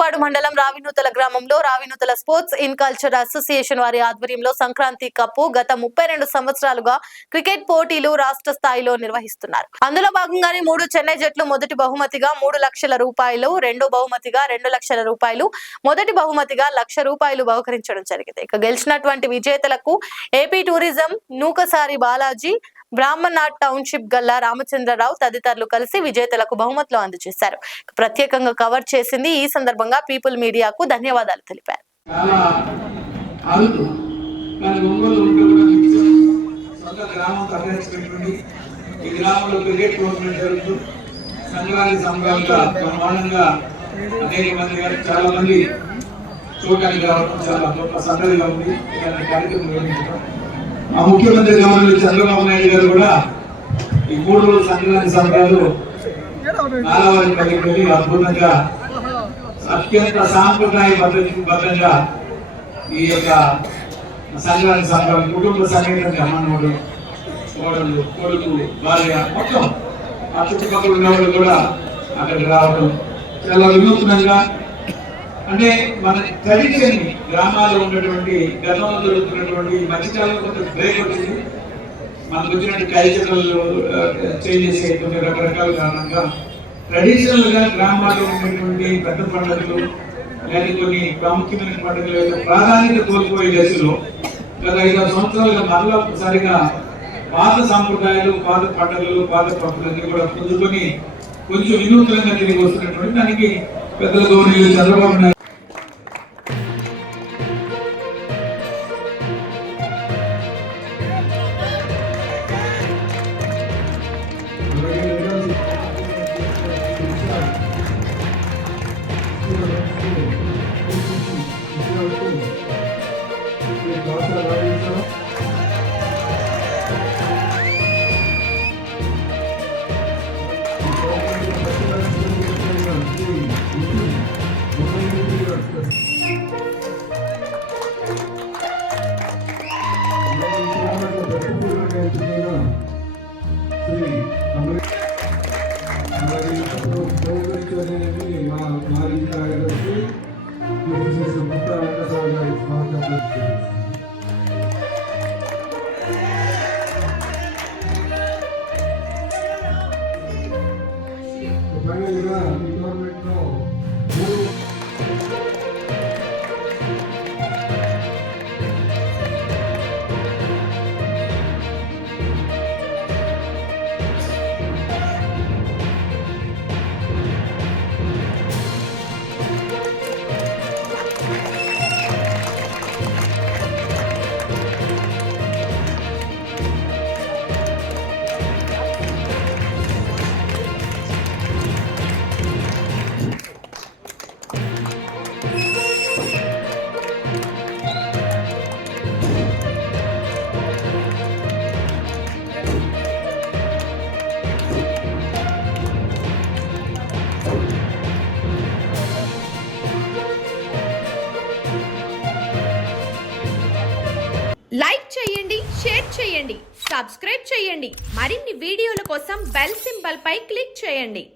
ప్రత్తిపాడు మండలం రావినూతల గ్రామంలో Ravinuthala sports in culture association వారి ఆధ్వర్యంలో సంక్రాంతి కప్పు గత 32 సంవత్సరాలుగా క్రికెట్ పోటీలు రాష్ట్ర స్థాయిలో నిర్వహిస్తున్నారు. అందులో భాగంగానే 3 చెన్నై జట్లు మొదటి బహుమతిగా 3 లక్షల రూపాయలు, రెండో బహుమతిగా 2 లక్షల రూపాయలు, మొదటి బహుమతిగా 1 లక్ష రూపాయలు బహుకరించడం జరిగింది. ఇక గెలిచినటువంటి విజేతలకు ఏపీ టూరిజం నూకసారి బాలాజీ, బ్రాహ్మణాట్ టౌన్షిప్ గల్లా రామచంద్రరావు తదితరులు కలిసి విజేతలకు బహుమతులు అందజేశారు. ప్రత్యేకంగా కవర్ చేసింది. ఈ సందర్భంగా పీపుల్ మీడియాకు ధన్యవాదాలు తెలిపారు. ముఖ్యమంత్రి గవర్నర్ చంద్రబాబు నాయుడు గారు కూడా ఈ 3 రోజుల సంక్రాంతి సంబరాలు నాలవారి పల్లెకి అద్భుతంగా అత్యంత సాంప్రదాయ పద్ధతిగా ఈ యొక్క సంక్రాంతి సంబరాలు కుటుంబ సమేతంగా మనోడు కోడలు కొడుకు భార్య మొత్తం ఆ చుట్టుపక్కల ఉన్న వాళ్ళు కూడా అక్కడికి రావడం చాలా వినూత్నంగా, అంటే మన ట్రెడిషన్ గ్రామాల్లో ఉన్నటువంటి గతంలో జరుగుతున్నటువంటి మధ్యకాలంలో కొంత బ్రేక్ వచ్చింది. మనకు వచ్చినట్టు కల్చరల్ చేంజెస్ కొన్ని రకరకాల కారణంగా ట్రెడిషనల్ గా గ్రామాల్లో ఉన్నటువంటి పెద్ద పండుగలు లేదా కొన్ని ప్రాముఖ్యమైన పండుగలు ప్రాధాన్యత కోల్పోయే దశలో గత 5 సంవత్సరాలుగా మరలా ఒకసారిగా పాత సాంప్రదాయాలు, పాత పండుగలు, పాత పద్ధతులన్నీ కూడా పొందుకొని కొంచెం వినూత్నంగా తిరిగి వస్తున్నటువంటి దానికి పెద్దల గవర్నర్ చంద్రబాబు నాయుడు లైక్ చేయండి, షేర్ చేయండి, సబ్స్క్రైబ్ చేయండి. మరిన్ని వీడియోల కోసం బెల్ సింబల్ పై క్లిక్ చేయండి.